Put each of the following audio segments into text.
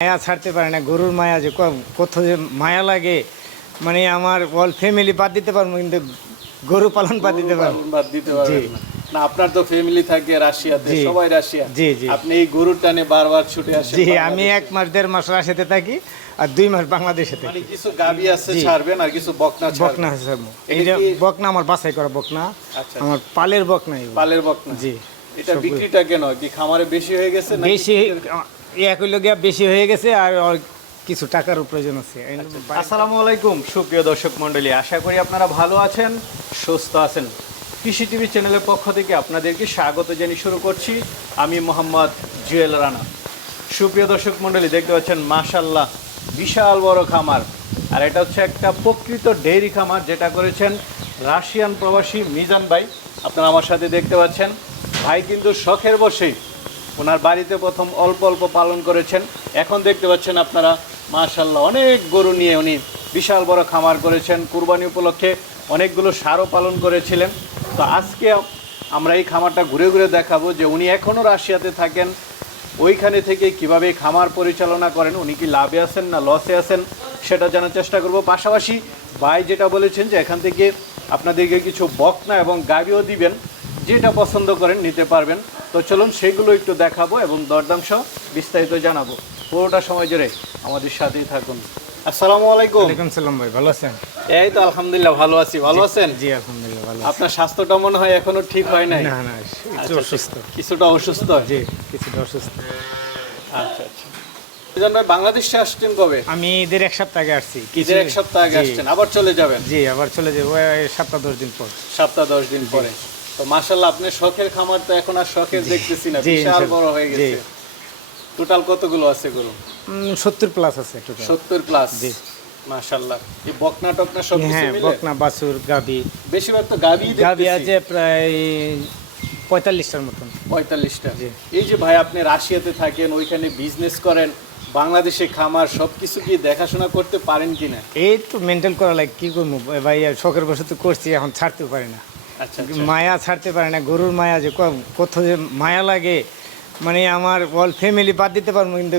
মায়া ছাড়তে পারে না গরুর মায়া যে ক- কত যে মায়া লাগে মানে আমার অল ফ্যামিলি বাদ দিতে পারব কিন্তু গরু পালন বাদ দিতে পারব। বাদ দিতে পারবেন জি। না। আপনার তো ফ্যামিলি থাকে রাশিয়াতে সবাই রাশিয়া। জি, জি। আপনি এই গরুর টানে বারবার ছুটে আসেন জি আমি এক মাস দেড় মাস রাশিয়াতে থাকি আর দুই মাস বাংলাদেশে মানে কিছু গাবি আছে ছাড়বেন আর কিছু বকনা বকনা ছাড়বেন আছে স্যার এটা এইটা বকনা আমার বাছাই করা বকনা। আচ্ছা। আমার পালের বকনা। পালের বকনা। জি এটা বিক্রিটা কেন কি খামারে বেশি হয়ে গেছে বেশি এক হইল গিয়া বেশি হয়ে গেছে আর কিছু টাকারও প্রয়োজন আছে। আসসালামু আলাইকুম সুপ্রিয় দর্শক মণ্ডলী আশা করি আপনারা ভালো আছেন সুস্থ আছেন। কৃষি টিভি চ্যানেলের পক্ষ থেকে আপনাদেরকে স্বাগত জানিয়ে শুরু করছি। আমি মোহাম্মদ জুয়েল রানা। সুপ্রিয় দর্শক মণ্ডলী দেখতে পাচ্ছেন মাশাল্লাহ বিশাল বড় খামার। আর এটা হচ্ছে একটা প্রকৃত ডেইরি খামার যেটা করেছেন রাশিয়ান প্রবাসী মিজান ভাই। আপনারা আমার সাথে দেখতে পাচ্ছেন ভাই কিন্তু শখের বসেই ওনার বাড়িতে প্রথম অল্প অল্প পালন করেছেন। এখন দেখতে পাচ্ছেন আপনারা মাশাল্লাহ অনেক গরু নিয়ে উনি বিশাল বড় খামার করেছেন। কুরবানি উপলক্ষে অনেকগুলো সারও পালন করেছিলেন। তো আজকে আমরা এই খামারটা ঘুরে ঘুরে দেখাবো যে উনি এখনও রাশিয়াতে থাকেন। ওইখানে থেকে কীভাবে খামার পরিচালনা করেন, উনি কি লাভে আছেন না লসে আছেন, সেটা জানার চেষ্টা করব। পাশাপাশি ভাই যেটা বলেছেন যে এখান থেকে আপনাদেরকে কিছু বকনা এবং গাড়িও দিবেন, যেটা পছন্দ করেন নিতে পারবেন। তো চলুন সেগুলো একটু দেখাবো এবং দরদাম সহ বিস্তারিত জানাব। পুরোটা সময় জুড়ে আমাদের সাথেই থাকুন। আসসালামু আলাইকুম। ওয়ালাইকুম সালাম ভাই ভালো আছেন? এই তো আলহামদুলিল্লাহ ভালো আছি। ভালো আছেন? জি আলহামদুলিল্লাহ ভালো আপনার স্বাস্থ্যটা মনে হয় এখনও ঠিক হয় নাই? না না একটু আচ্ছা, অসুস্থ। কিছুটা অসুস্থ? জি কিছুটা অসুস্থ। আচ্ছা আচ্ছা। বাংলাদেশে আসছেন কবে? আমি ঈদের এক সপ্তাহ আগে আসছি। ঈদের এক সপ্তাহ আগে আসছেন? আবার চলে যাবেন? জি আবার চলে যাব সপ্তাহ দশ দিন পর। সপ্তাহ দশ দিন পরে। তো মাশাল্লাহ আপনি শখের খামার তো এখন আর শখের দেখতেছি না বিশাল বড় হয়ে গেছে। টোটাল কতগুলো আছে গরু? সত্তর প্লাস আছে একটু সত্তর প্লাস জি। মাশাল্লাহ এই বকনা টকনা সব কিছু হ্যাঁ মিলে? বকনা বাছুর গাবি বেশিরভাগ তো গাবি গাবি আছে প্রায় পঁয়তাল্লিশটার মতন। পঁয়তাল্লিশটা। এই যে ভাই আপনি রাশিয়াতে থাকেন ওইখানে বিজনেস করেন বাংলাদেশে খামার সবকিছু কি দেখাশোনা করতে পারেন কিনা? এই তো মেনটেন করা লাগে কি করব? ভাই শখের বসে তো করছি এখন ছাড়তেও পারি না। মায়া ছাড়তে পারে না গরুর মায়া যে ক- কত যে মায়া লাগে মানে আমার অল ফ্যামিলি বাদ দিতে পারব কিন্তু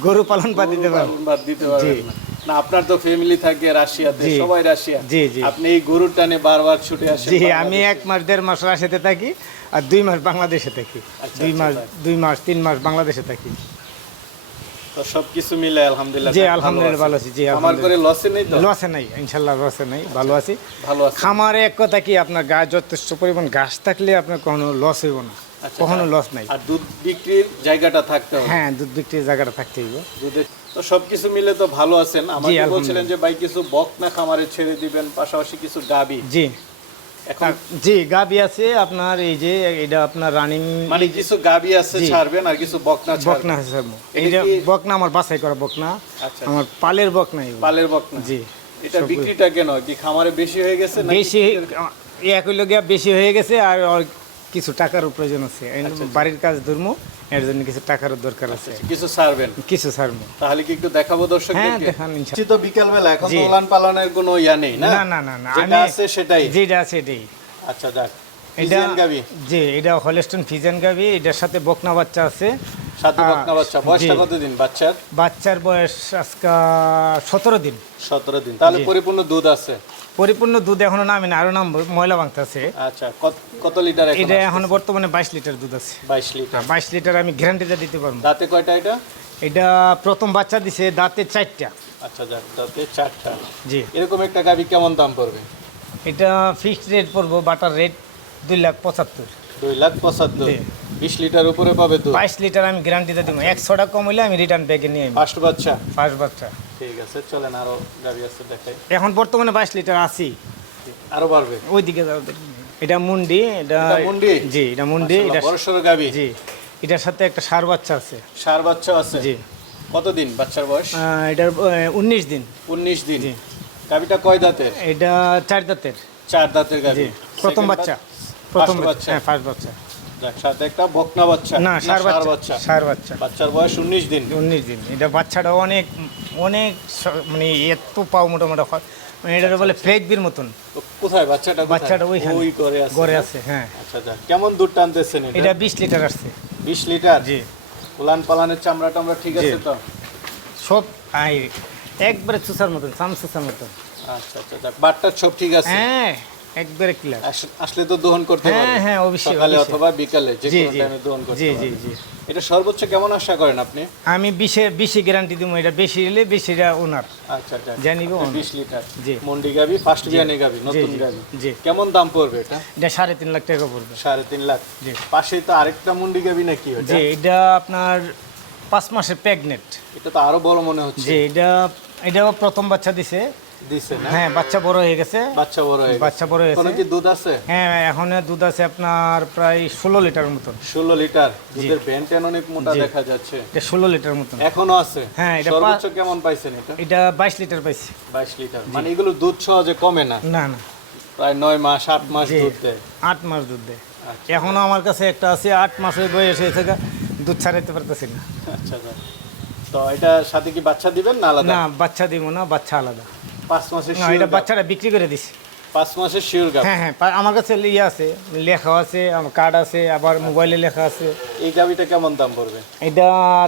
গরু পালন বাদ দিতে পারব। বাদ দিতে পারবেন জি। না। আপনার তো ফ্যামিলি থাকে রাশিয়াতে সবাই রাশিয়া। জি, জি। আপনি এই গরুর টানে বারবার ছুটে আসেন জি আমি এক মাস দেড় মাস রাশিয়াতে থাকি আর দুই মাস বাংলাদেশে থাকি। আচ্ছা, দুই আচ্ছা, মাস দুই মাস তিন মাস বাংলাদেশে থাকি। সবকিছু মিলে আলহামদুলিল্লাহ। জি আলহামদুলিল্লাহ ভালো আছি। জি আমার করে লসে নেই তো? লসে নাই ইনশাল্লাহ লসে নাই ভালো আছি। ভালো আছে। খামারে এক কথা কি আপনার গাছ যথেষ্ট পরিমাণ ঘাস থাকলে আপনার কখনো লস হইব না। আচ্ছা, কখনো লস নাই। আর দুধ বিক্রির জায়গাটা থাকতে হবে। হ্যাঁ দুধ বিক্রির জায়গাটা থাকতে হইব। দুধের তো সবকিছু মিলে তো ভালো আছেন। আমাকে বলছিলেন যে ভাই কিছু বকনা খামারে ছেড়ে দিবেন পাশাপাশি কিছু গাবি। জি। জি গাবি আছে আপনার এই যে এটা আপনার রানিং মানে কিছু গাবি আছে ছাড়বেন আর কিছু বকনা বকনা আছে এটা বকনা আমার বাছাই করা বকনা। আচ্ছা আমার পালের বকনা। পালের বকনা? জি এটা বিক্রিটা কেন? কি খামারে বেশি হয়ে গেছে বেশি এক হইল গিয়া বেশি হয়ে গেছে আর কিছু টাকারও প্রয়োজন আছে। আচ্ছা, বাড়ির কাজ ধর্ম এর জন্য কিছু টাকারও দরকার আছে। কিছু ছাড়বেন কিছু ছাড়বো তাহলে কি একটু দেখাবো দর্শক হ্যাঁ দেখান ইনশাল্লাহ। তো বিকেল বেলা এখন উলান পালনের কোনো ইয়া নেই না? না না না যেটা আমি আছে সেটাই। যেটা আছে এটাই। আচ্ছা যাক। এটা গাবি। জি এটা হলেস্টন ফিজেন গাবি। এটার সাথে বকনা বাচ্চা আছে। সাথে বকনা বাচ্চা। বয়সটা। কতদিন বাচ্চার? বাচ্চার বয়স আজকে সতেরো দিন। সতেরো দিন। তাহলে পরিপূর্ণ দুধ আছে। পরিপূর্ণ দুধ এখনও নামে না আরও নাম ময়লা ভাঙতেছে। আচ্ছা কত- লিটার এটা এখন বর্তমানে বাইশ লিটার দুধ আছে। বাইশ লিটার। বাইশ লিটার আমি গ্যারান্টিটা দিতে পারব। দাঁতে কয়টা এটা? এটা প্রথম বাচ্চা দিছে দাঁতে চারটা। আচ্ছা দাঁতে চারটা। জি। এরকম একটা গাবি কেমন দাম পড়বে? এটা ফিক্সড রেট পড়ব বাটার রেট দুই লাখ পঁচাত্তর। দুই লাখ পঁচাত্তর। জি। বিশ লিটার উপরে পাবে দুধ? বাইশ লিটার আমি গ্যারান্টিটা দিব। একশোটা কম হইলে আমি রিটার্ন ব্যাগে নিয়ে আসব ফার্স্ট বাচ্চা? ফার্স্ট বাচ্চা। ঠিক আছে চলেন আরও গাবি আছে দেখাই। এখন বর্তমানে বাইশ লিটার আছি। আরও বাড়বে? ওইদিকে যাও দেখি। এটা মুন্ডি এটা এটা মুন্ডি? জি এটা মুন্ডি এটা বড় সড়ো গাবি? জি এটার সাথে একটা সার বাচ্চা আছে। সার বাচ্চা আছে? জি। কতদিন বাচ্চার বয়স? এটার উনিশ দিন। উনিশ দিন। জি। গাবিটা কয় দাঁতের? এটা চার দাঁতের। চার দাঁতের গাবি। প্রথম বাচ্চা? প্রথম বাচ্চা। হ্যাঁ ফার্স্ট বাচ্চা। সাথে একটা বকনা বাচ্চা। না সার বাচ্চা সার বাচ্চা। বাচ্চার বয়স উনিশ দিন। উনিশ দিন। এটা বাচ্চাটা অনেক অনেক মানে এত পাও মোটামোটা হয়। মানে এটা বলে ফ্লেকবির মতন। তো কোথায়? বাচ্চাটা বাচ্চাটা ওইখানে। ওই করে আছে। আছে হ্যাঁ। আচ্ছা যাক কেমন দুধ টানতেছেন এটা? এটা বিশ লিটার আসছে। বিশ লিটার? জি। উলান পালানের চামড়া টামড়া ঠিক আছে তো? সব আই একবারে চুষার মতন চাম চুষার মতন। আচ্ছা আচ্ছা যাক, সব ঠিক আছে? হ্যাঁ। একবারে ক্লিয়ার আস- আসলে তো দোহন করতে হ্যাঁ, পারবে। হ্যাঁ, অবশ্যই, সকালে অথবা বিকালে যে জি কোনো জি। টাইমে দোহন করতে জি জি জি। এটা সর্বোচ্চ কেমন আশা করেন আপনি? আমি বিশে বিশে গ্যারান্টি দিব এটা বেশি হলে বেশিটা ওনার আচ্ছা আচ্ছা যা নিবো অন্য। বিশ লিটার। জি। মন্ডি গাবি ফার্স্ট বিয়ানি গাবি নতুন গাবি। জি। কেমন দাম পড়বে এটা? এটা সাড়ে তিন লাখ টাকা পড়বে। সাড়ে তিন লাখ। জি। পাশে তো আরেকটা মুন্ডি গাবি নাকি ওটা? যে এটা আপনার পাঁচ মাসের প্রেগনেন্ট এটা তো আরও বড় মনে হচ্ছে। যে এটা এটাও প্রথম বাচ্চা দিছে। দিছে না? হ্যাঁ বাচ্চা বড় হয়ে গেছে। বাচ্চা বড় হয়ে গেছে। বাচ্চা বড় কোনো হয়েছে কি দুধ আছে? হ্যাঁ এখন দুধ আছে আপনার প্রায় ষোলো লিটার মতন। ষোলো লিটার? দুধের ভ্যানটেন অনেক মোটা দেখা যাচ্ছে। এটা ষোলো লিটার মতন। এখনও আছে? হ্যাঁ, এটা সর্বোচ্চ কেমন পাইছেন এটা? এটা বাইশ লিটার পাইছি। বাইশ লিটার। মানে এগুলো দুধ সহজে কমে না? না না। প্রায় নয় মাস আট মাস দুধ দেয়। আট মাস দুধ দেয়। এখনও আমার কাছে একটা আছে আট মাসের বয়স হয়েছে দুধ ছাড়াইতে পারতেছি না। আচ্ছা আচ্ছা। তো এটা সাথে কি বাচ্চা দিবেন না আলাদা? না বাচ্চা দিব না বাচ্চা আলাদা। পাঁচ মাসের না এটা বাচ্চাটা বিক্রি করে দিছি। পাঁচ মাসের শিওর গাব হ্যাঁ হ্যাঁ আমার কাছে ইয়ে আছে লেখা আছে আমার কার্ড আছে আবার মোবাইলে লেখা আছে। এই গাবিটা কেমন দাম পড়বে? এটা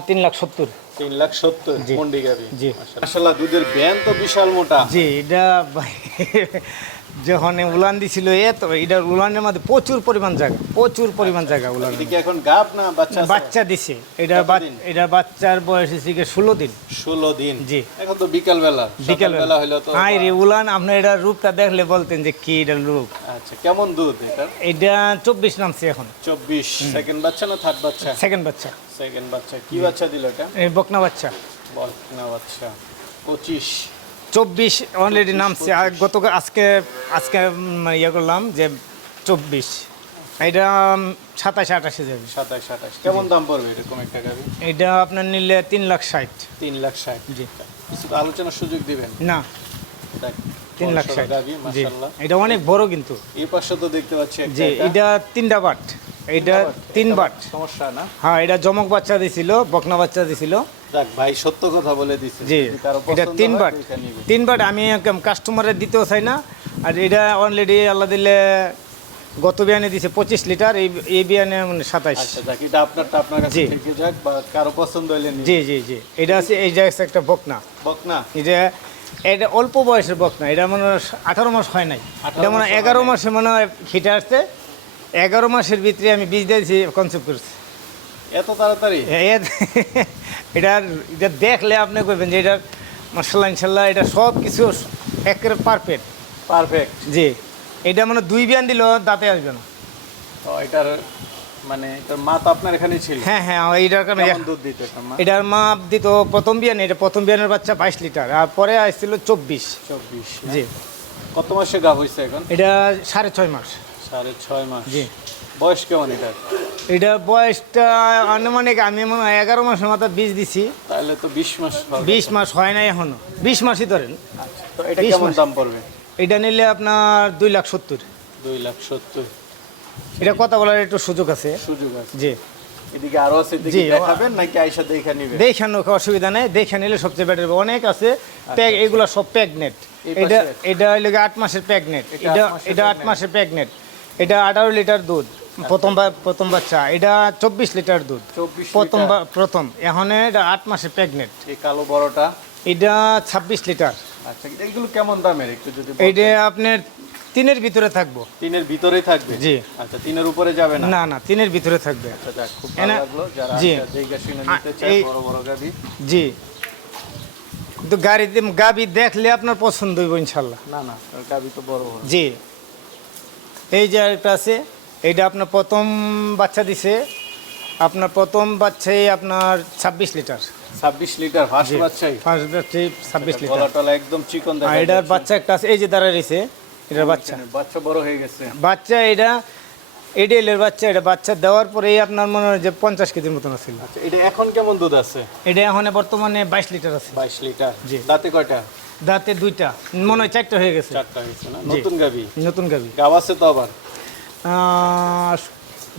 তিন লাখ সত্তর। তিন লাখ সত্তর। মন্ডি গাবি। জি। মাসাল্লাহ দুধের ব্যান তো বিশাল মোটা। জি এটা যখন উলান দিছিল এ তো এটার উলানের মধ্যে প্রচুর পরিমাণ জায়গা প্রচুর পরিমাণ জায়গা উলান এখন গাব না বাচ্চা বাচ্চা দিছে। এটা? এটা বাচ্চার বয়স হচ্ছে ষোলো দিন। ষোলো দিন? জি। এখন তো বিকাল বেলা বিকেল বেলা হলো তো হাই রে উলান আপনার এটা রূপটা দেখলে বলতেন যে কি এটা রূপ। আচ্ছা কেমন দুধ এটা এটা চব্বিশ নামছে এখন। চব্বিশ। সেকেন্ড বাচ্চা না থার্ড বাচ্চা? সেকেন্ড বাচ্চা। সেকেন্ড বাচ্চা। কি বাচ্চা দিল এটা? এই বকনা বাচ্চা। বকনা বাচ্চা। পঁচিশ। চব্বিশ অলরেডি নামছে। আর গত আজকে আজকে ইয়ে করলাম যে চব্বিশ। এটা সাতাশ আঠাশে যাবে। সাতাশ সাতাশ কেমন দাম পড়বে এরকম একটা গাবি এটা আপনার নিলে তিন লাখ ষাট। তিন লাখ ষাট। জি। কিছু আলোচনার সুযোগ দিবেন? না। তিন লাখ ষাট। এটা অনেক বড় কিন্তু। এই পাশে তো দেখতে পাচ্ছি যে এটা। তিনটা বাট এটা তিন বাট। সমস্যা না? হ্যাঁ এটা জমক বাচ্চা দিছিল বকনা বাচ্চা দিছিল। দেখ ভাই সত্য কথা বলে দিছে। জি এটা তিন বাট। তিন বাট আমি কাস্টমারের দিতেও চাই না। আর এটা অলরেডি আল্লাহ দিলে গত বিয়ানে দিছে পঁচিশ লিটার এই এই বিয়ানে মানে সাতাইশ। আচ্ছা এটা আপনারটা আপনার কাছে থেকে যাক বা কারও পছন্দ হলে জি জি জি। এটা আছে এই জায়গা একটা বকনা। বক না এটা এটা অল্প বয়সের বকনা। এটা মনে আঠারো মাস হয় নাই। এটা মনে এগারো মাসে মনে হয় খিটে আসছে। এগারো মাসের ভিতরে আমি বীজ দিয়েছি কনসেপ্ট করছি। এত তাড়াতাড়ি? এটার এটা দেখলে আপনি কইবেন যে এটার মার্শাল্লাহ ইনশাল্লাহ এটা সব কিছু একেবারে পারফেক্ট পারফেক্ট জি এটা মানে দুই বিয়ান দিলেও দাঁতে আসবে না। এটার মানে এটার মা তো আপনার এখানেই ছিল? হ্যাঁ হ্যাঁ এইটার কারণে দুধ দিত এটার মা দিত প্রথম বিয়ান এটা প্রথম বিয়ানের বাচ্চা বাইশ লিটার আর পরে আসছিল চব্বিশ। চব্বিশ জি। কত মাসে গা হয়েছে এখন? এটা সাড়ে ছয় মাস। সাড়ে ছয় মাস। জি। বয়স কেমন এটার এটা বয়সটা আনুমানিক আমি এগারো মাসের মাথা বীজ দিছি। তাহলে তো বিশ মাস বিশ মাস হয় না এখনও। বিশ মাসই ধরেন। আচ্ছা, তো এটা বিশ কেমন মাস। দাম পড়বে? এটা নিলে আপনার দুই লাখ সত্তর। দুই লাখ সত্তর। এটা কথা বলার একটু সুযোগ আছে। সুযোগ আছে। জি। এদিকে আরও আছে এদিকে দেখাবেন নাকি আইসা দেখে নিবে দেখে অসুবিধা নেই। দেখে নিলে সবচেয়ে বেটার অনেক আছে। প্যাক এগুলো সব প্যাগনেট। আচ্ছা। এটা এটা হইলে মাসের প্যাগনেট। এটা এটা মাসের এটা মাসের প্যাগনেট। এটা আঠারো লিটার দুধ প্রথম বা- প্রথম বাচ্চা। এটা চব্বিশ লিটার দুধ চব্বিশ প্রথম প্রথম। এখন এটা আট মাসে প্রেগনেন্ট এই কালো বড়টা? এটা ছাব্বিশ লিটার। আচ্ছা এইগুলো কেমন দামের একটু যদি। এইটা আপনার তিনের ভিতরে থাকব। তিনের ভিতরেই থাকবে? জি। আচ্ছা তিনের উপরে যাবে না? না না তিনের ভিতরে থাকবে। আচ্ছা যাক খুব ভালো লাগল। যারা জি। নিতে চায় বড় বড় কিন্তু গাড়িতে গাবি দেখলে আপনার পছন্দ হইব ইনশাল্লাহ। না না গাবি তো বড় বড়। জি। এই যে আরেকটা আছে এইটা আপনার প্রথম বাচ্চা দিছে। আপনার প্রথম বাচ্চাই আপনার ছাব্বিশ লিটার। ছাব্বিশ লিটার ফার্স্ট বাচ্চাই? ফার্স্ট বাচ্চাই ছাব্বিশ লিটার। গলা একদম চিকন আর এটার বাচ্চা একটা আছে এই যে দাঁড়ায় রয়েছে এটার বাচ্চা। বাচ্চা বড় হয়ে গেছে। বাচ্চা এটা বাচ্চা এটা বাচ্চা দেওয়ার পরেই আপনার মনে হয় যে পঞ্চাশ কেজির মতন ছিল আচ্ছা এটা এখন কেমন দুধ আছে? এটা এখন বর্তমানে বাইশ লিটার আছে। বাইশ লিটার। জি। দাঁতে কয়টা? দাঁতে দুইটা মনে হয় চারটা হয়ে গেছে। চারটা হয়েছে না? নতুন গাবি নতুন গাবি গাব আছে তো আবার?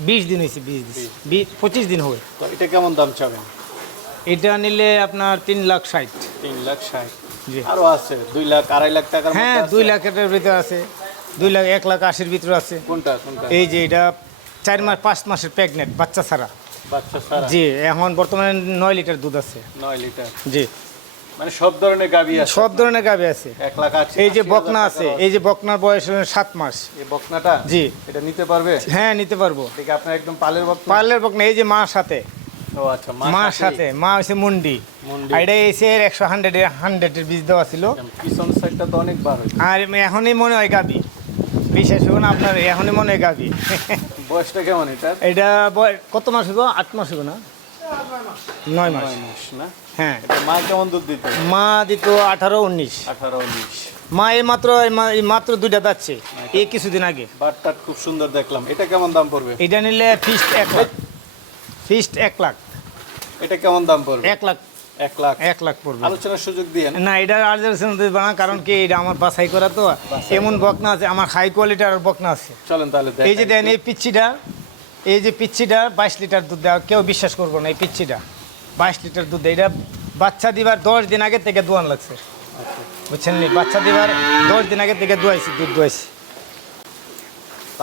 বিশ দিন হয়েছে বিশ দিন। পঁচিশ দিন হবে। তো এটা কেমন দাম চাবেন? এটা নিলে আপনার তিন লাখ ষাট। তিন লাখ ষাট। জি। আরও আছে দুই লাখ আড়াই লাখ টাকার হ্যাঁ? দুই লাখের ভিতরে আছে। দুই লাখ এক লাখ আশির ভিতরে আছে। কোনটা কোনটা? এই যে এটা চার মাস পাঁচ মাসের প্রেগনেন্ট বাচ্চা ছাড়া। বাচ্চা সারা জি এখন বর্তমানে নয় লিটার দুধ আছে। নয় লিটার। জি। মানে সব ধরনের গাবি আছে সব ধরনের গাভী আছে। এক লাখ আশি এই যে বকনা আছে এই যে বকনার বয়স হলো সাত মাস। এই বকনাটা? জি। এটা নিতে পারবে? হ্যাঁ নিতে পারব। আপনার একদম পালের বকনা? পার্লের বকনা এই যে মার সাথে। ও আচ্ছা সাথে মা মুন্ডি। বীজ দেওয়া ছিল। পিছন সাইডটা তো অনেক বার হয়েছে। আর এখনই মনে হয় গাবি বিশেষ আপনার এখনই মনে হয় গাবি বয়সটা কেমন এটা এটা কত মাস হইব? আট মাস হইব না? নয় মাস। না? হ্যাঁ। মা কেমন দুধ দিত? মা দিত আঠারো উনিশ। আঠারো উনিশ। মা এই মাত্র এই মাত্র দুইটা যাচ্ছে এই কিছুদিন আগে। বাটটাট খুব সুন্দর দেখলাম। এটা কেমন দাম পড়বে? এটা নিলে ফিস্ট এক লাখ। ফিস্ট এক লাখ। এটা কেমন দাম পড়বে? এক লাখ। এক লাখ। এক লাখ পড়বে। আলোচনার সুযোগ দিয়ে না এটা আর দেবো না কারণ কি এটা আমার বাছাই করা তো। এমন বকনা আছে আমার হাই কোয়ালিটির বকনা আছে। চলেন তাহলে এই যে। দেন এই পিচ্ছিটা। এই যে পিচ্ছিটা বাইশ লিটার দুধ দেওয়া কেউ বিশ্বাস করব না এই পিচ্ছিটা। বাইশ লিটার দুধ এটা বাচ্চা দিবার দশ দিন আগে থেকে দোয়ান লাগছে। বুঝছেন নি? বাচ্চা দিবার দশ দিন আগে থেকে দোয়াইছি দুধ দোয়াইছি।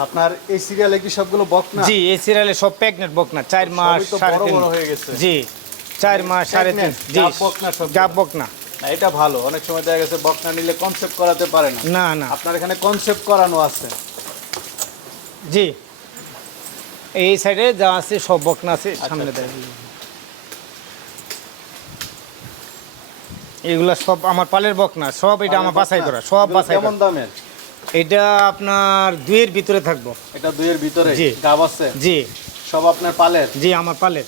আপনার এই সিরিয়ালে কি সবগুলো বকনা? জি এই সিরিয়ালে সব প্রেগনেন্ট বকনা চার মাস সাড়ে তিন। হয়ে গেছে। জি চার মাস সাড়ে তিন। জি বকনা সবগুলো। গাব বকনা। না, এটা ভালো। অনেক সময় দেখা গেছে বকনা নিলে কনসেপ্ট করাতে পারে না। না না। আপনার এখানে কনসেপ্ট করানো আছে। জি। এই সাইডে যা আছে সব বকনা আছে সামনে আচ্ছা। এগুলা সব আমার পালের বকনা সব এটা আমার বাছাই করা সব বাছাই কেমন দামের? এটা আপনার দুইয়ের ভিতরে থাকব। এটা দুইয়ের ভিতরে? জি। গাব আছে? জি। সব আপনার পালের? জি আমার পালের।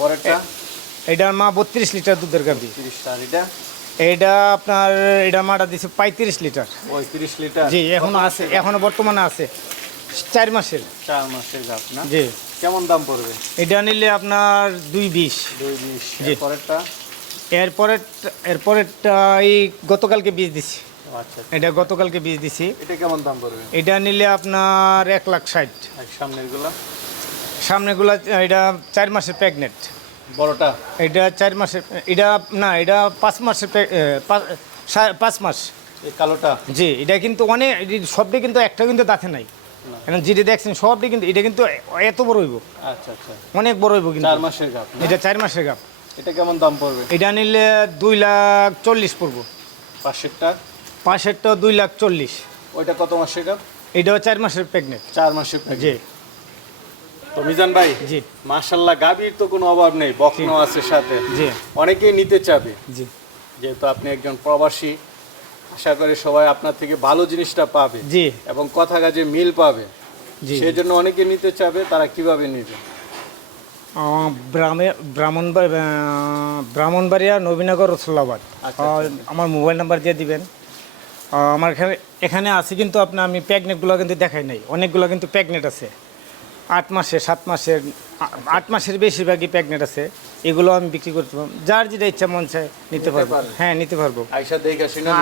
পরেরটা? এটা মা বত্রিশ লিটার দুধের গাভি। এটা? এটা আপনার এটা মাটা দিচ্ছে পঁয়ত্রিশ লিটার। ওই তিরিশ লিটার। জি এখনও আছে এখনও বর্তমানে আছে। চার মাসের। চার মাসের গাব না জি। কেমন দাম পড়বে? এটা নিলে আপনার দুই বিশ। দুই বিশ। পরেরটা এরপরে এরপরেরটা এই গতকালকে বীজ দিছি। আচ্ছা এটা গতকালকে বীজ দিছি। এটা কেমন দাম পড়বে? এটা নিলে আপনার এক লাখ ষাট। সামনেগুলা সামনেগুলা এটা চার মাসের প্রেগনেন্ট। বড়টা? এটা চার মাসের এটা না এটা পাঁচ মাসের পাঁচ- মাস। কালোটা? জি এটা কিন্তু অনেক সবটি কিন্তু একটা কিন্তু দাঁতে নাই। এখন যেটি দেখছেন সবটি কিন্তু এটা কিন্তু এত বড় হইব। আচ্ছা আচ্ছা। অনেক বড় হইব কিন্তু। চার মাসের গাব এটা চার মাসের গাপ এটা কেমন দাম পড়বে? এটা নিলে দুই লাখ চল্লিশ পড়ব। পাঁচশেরটা? পাশেরটা দুই লাখ চল্লিশ। ওইটা কত মাসের গাব এটাও চার মাসের প্রেগনেন্ট চার মাসের জি। তো মিজান ভাই জি। মাশাল্লাহ গাভীর তো কোনো অভাব নেই বকনাও আছে সাথে। জি। অনেকেই নিতে চাবে। জি। যেহেতু আপনি একজন প্রবাসী আশা করি সবাই আপনার থেকে ভালো জিনিসটা পাবে জি। এবং কথা কাজে মিল পাবে। জি। সেই জন্য অনেকে নিতে চাবে তারা কীভাবে নেবে? ব্রাহ্মণবাড়ি ব্রাহ্মণবাড়িয়া নবীনগর রসুল্লাবাদ আচ্ছা, আমার মোবাইল নাম্বার দিয়ে দিবেন। আমার এখানে এখানে আছে কিন্তু আপনার আমি প্যাগনেটগুলো কিন্তু দেখাই নাই। অনেকগুলো কিন্তু প্যাগনেট আছে। আট মাসের সাত মাসের আট মাসের বেশিরভাগই প্যাগনেট আছে। এগুলো আমি বিক্রি করতে পারব। যার যেটা ইচ্ছা মন চায় নিতে পারব। হ্যাঁ নিতে পারব।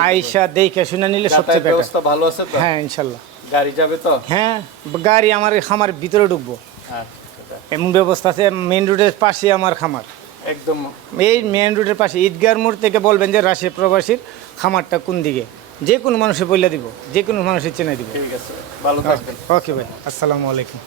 আইসা দেখে শুনে নিলে সবচেয়ে ব্যবস্থা ভালো আছে তো? হ্যাঁ ইনশাল্লাহ। গাড়ি যাবে তো? হ্যাঁ গাড়ি আমার খামার ভিতরে ঢুকবো। আচ্ছা, এমন ব্যবস্থা আছে মেন রোডের পাশে আমার খামার। একদম। এই মেন রোডের পাশে ঈদগার মোড় থেকে বলবেন যে রাশিয়া প্রবাসীর খামারটা কোন দিকে? যে কোনো মানুষে বলে দিব যে কোনো মানুষের চেনে দিব। ঠিক আছে ভালো থাকবেন। ওকে ভাই আসসালামু আলাইকুম।